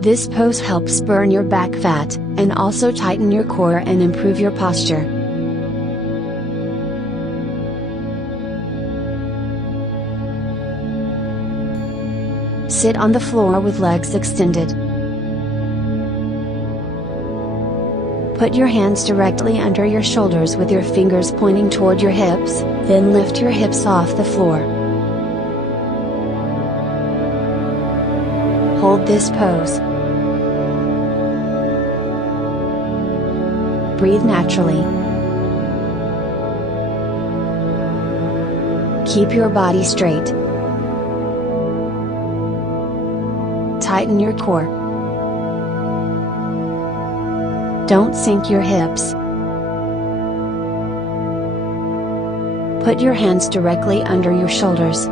This pose helps burn your back fat, and also tighten your core and improve your posture. Sit on the floor with legs extended. Put your hands directly under your shoulders with your fingers pointing toward your hips, then lift your hips off the floor. Hold this pose. Breathe naturally. Keep your body straight. Tighten your core. Don't sink your hips. Put your hands directly under your shoulders.